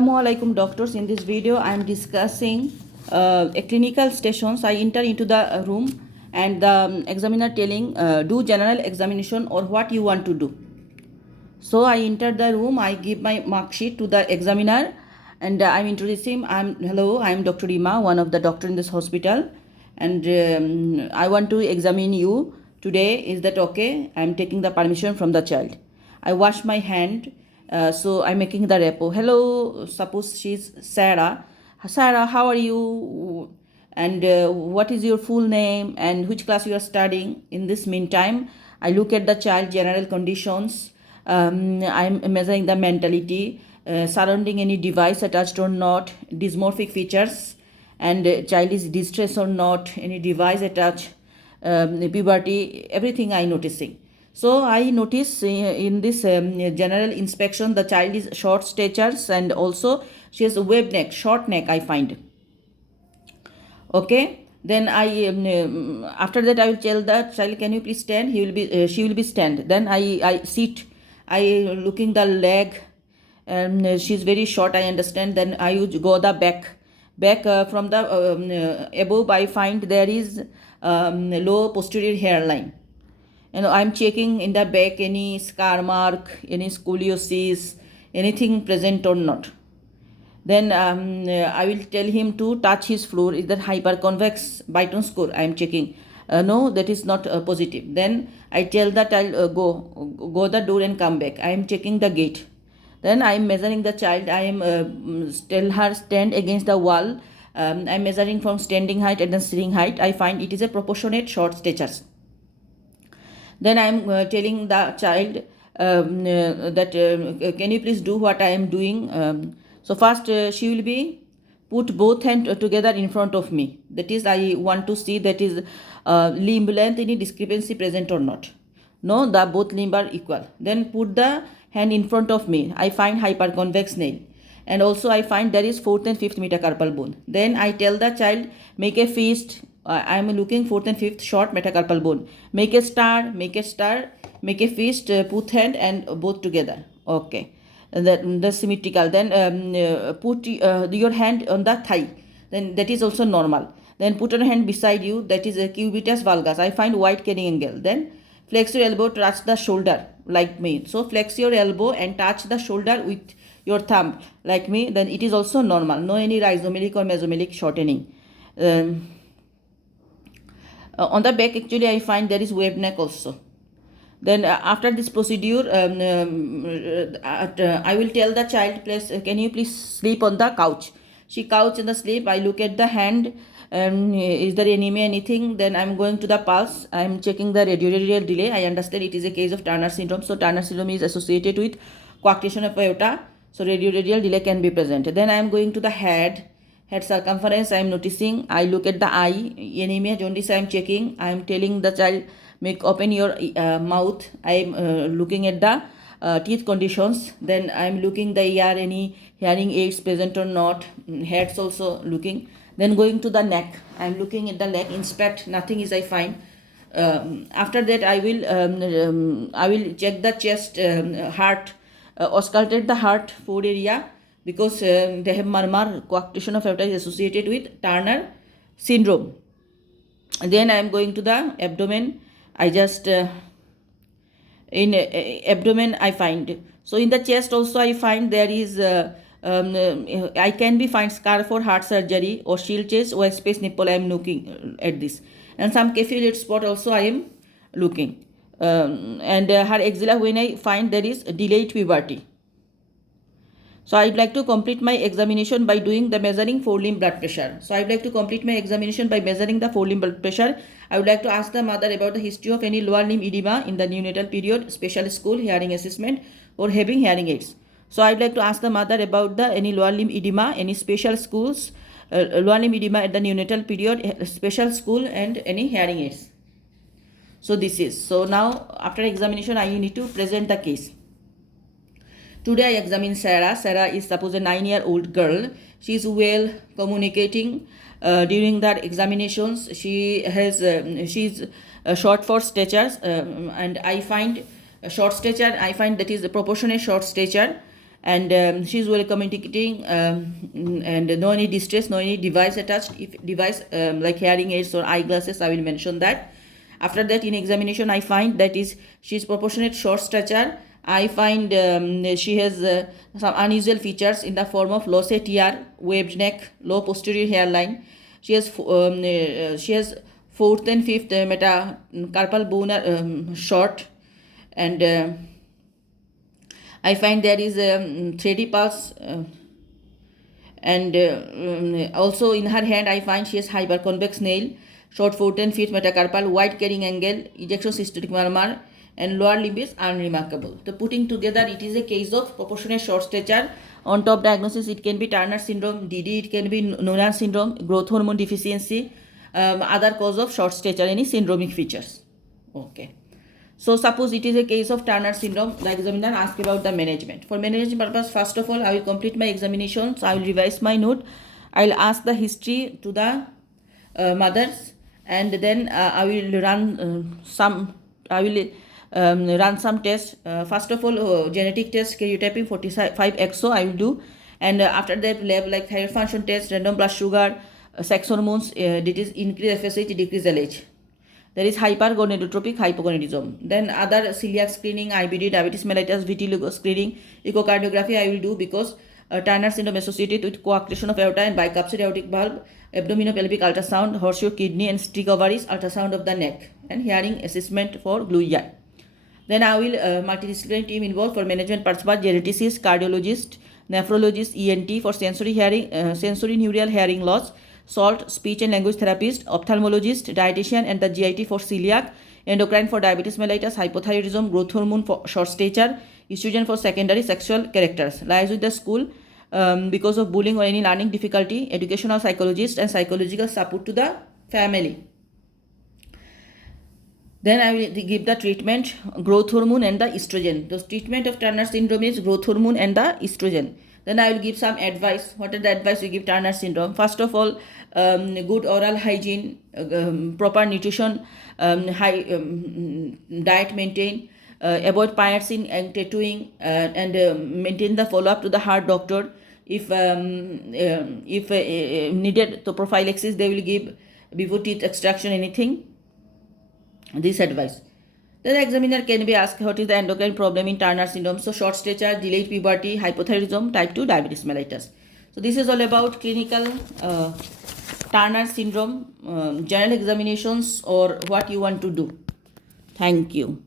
Assalamualaikum doctors. In this video I am discussing a clinical stations. I enter into the room and the examiner telling do general examination or what you want to do. So I enter the room, I give my mark sheet to the examiner and I'm introducing him. Hello, I'm Dr. Ima, one of the doctor in this hospital, and I want to examine you today. Is that okay? I'm taking the permission from the child. I wash my hand, so I'm making the repo. Hello, suppose she's Sarah. Sarah, how are you? And what is your full name and which class you are studying? In this meantime, I look at the child general conditions. I'm measuring the mentality, surrounding any device attached or not, dysmorphic features, and child is distressed or not, any device attached, puberty, everything I noticing. So I notice in this general inspection the child is short statures and also she has a wave neck, short neck I find. Okay, then after that I will tell the child, can you please stand? He will be she will be stand. Then I sit, I looking the leg, and she's very short, I understand. Then I would go the back from the above I find there is low posterior hairline. I'm checking in the back any scar mark, any scoliosis, anything present or not. Then I will tell him to touch his floor. Is that hyperconvex Byton score? I am checking. No, that is not positive. Then I tell the child go the door and come back. I am checking the gate. Then I am measuring the child. I am tell her stand against the wall. I am measuring from standing height and then sitting height. I find it is a proportionate short statures. Then I am telling the child that can you please do what I am doing. So first she will be put both hands together in front of me. That is, I want to see that is limb length any discrepancy present or not. No, the both limb are equal. Then put the hand in front of me. I find hyperconvex nail. And also I find there is 4th and 5th metacarpal bone. Then I tell the child make a fist. I am looking 4th and 5th short metacarpal bone. Make a star, make a fist, put hand and both together. Okay. The symmetrical. Then put your hand on the thigh. Then that is also normal. Then put your hand beside you. That is a cubitus valgus. I find wide carrying angle. Then flex your elbow, touch the shoulder like me. So flex your elbow and touch the shoulder with your thumb like me. Then it is also normal. No any rhizomelic or mesomelic shortening. On the back actually I find there is wave neck also. Then after this procedure I will tell the child, please can you please sleep on the couch. She couch in the sleep. I look at the hand, is there anemia anything. Then I'm going to the pulse. I'm checking the radioradial delay. I understand it is a case of Turner syndrome. So Turner syndrome is associated with coarctation of aorta. So radioradial delay can be present. Then I'm going to the head circumference. I am noticing. I look at the eye, anemia, jaundice I am checking. I am telling the child make open your mouth. I am looking at the teeth conditions. Then I am looking the ear, any hearing aids present or not. Heads also looking. Then going to the neck. I am looking at the neck. Inspect. Nothing is I find. After that I will check the chest, heart, auscultate the heart 4 area, because they have murmur, coarctation of aorta is associated with Turner syndrome. And then I am going to the abdomen. I just in abdomen I find. So in the chest also I find there is I can be find scar for heart surgery or shield chest or space nipple. I am looking at this, and some capillate spot also I am looking. And her axilla when I find there is delayed puberty. So I'd like to complete my examination by doing the measuring forelimb blood pressure. So I'd like to complete my examination by measuring the forelimb blood pressure. I would like to ask the mother about the history of any lower limb edema in the neonatal period, special school, hearing assessment, or having hearing aids. So I'd like to ask the mother about the any lower limb edema, any special schools, lower limb edema at the neonatal period, special school, and any hearing aids. So this is. So now after examination I need to present the case. Today I examine Sarah. Sarah is suppose a 9-year-old girl. She is well communicating. During the examinations, she is short for statures, and I find short stature. I find that is a proportionate short stature, and she's well communicating, and no any distress, no any device attached. If device like hearing aids or eyeglasses, I will mention that. After that, in examination, I find that is she's proportionate short stature. I find she has some unusual features in the form of low TR, waved neck, low posterior hairline. She has fourth and fifth metacarpal bone short, and I find there is a 3D pulse, and also in her hand I find she has hyperconvex nail, short foot and feet metacarpal, wide carrying angle, ejection systolic murmur, and lower limb is unremarkable. So putting together, it is a case of proportionate short stature. On top diagnosis, it can be Turner syndrome, DD, it can be Noonan syndrome, growth hormone deficiency, other cause of short stature, any syndromic features. Okay. So suppose it is a case of Turner syndrome, the examiner asks about the management. For management purpose, first of all, I will complete my examination. So I will revise my note. I will ask the history to the mothers, and then I will run run some tests. First of all, genetic test, karyotyping 45XO I will do, and after that lab like thyroid function test, random blood sugar, sex hormones, that is increase FSH, decrease LH. There is hypergonadotropic hypogonadism. Then other celiac screening, IBD, diabetes mellitus, vitiligo screening, echocardiography I will do, because Turner syndrome associated with coarctation of aorta and bicuspid aortic valve, abdominopelvic ultrasound, horseshoe kidney and stick ovaries, ultrasound of the neck, and hearing assessment for glue eye. Then I will multidisciplinary team involved for management parts, geneticist, cardiologist, nephrologist, ENT for sensory hearing, sensory neural hearing loss, SALT, speech and language therapist, ophthalmologist, dietitian, and the GIT for celiac, endocrine for diabetes mellitus, hypothyroidism, growth hormone for short stature, estrogen for secondary sexual characters. Lies with the school because of bullying or any learning difficulty, educational psychologist, and psychological support to the family. Then I will give the treatment, growth hormone and the estrogen. The treatment of Turner syndrome is growth hormone and the estrogen. Then I will give some advice. What are the advice we give Turner syndrome? First of all, good oral hygiene, proper nutrition, diet maintain, avoid piercing and tattooing, and maintain the follow-up to the heart doctor. If needed, to prophylaxis, they will give before teeth extraction, anything. This advice. Then the examiner can be asked what is the endocrine problem in Turner syndrome. So short stature, delayed puberty, hypothyroidism, type 2 diabetes mellitus. So this is all about clinical Turner syndrome, general examinations, or what you want to do. Thank you.